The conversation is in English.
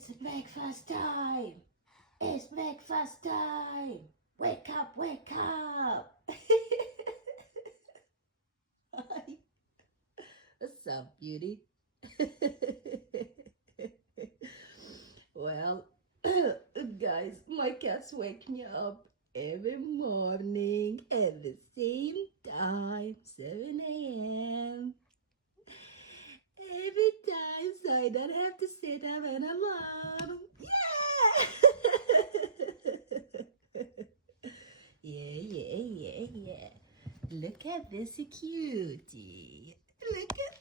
It's breakfast time. It's breakfast time. Wake up, wake up. Hi. What's up, beauty? Well, guys, my cats wake me up every morning at the same time, 7 a.m. Every time, so I don't have to set up an alarm. Yeah! Yeah. Look at this cutie. Look at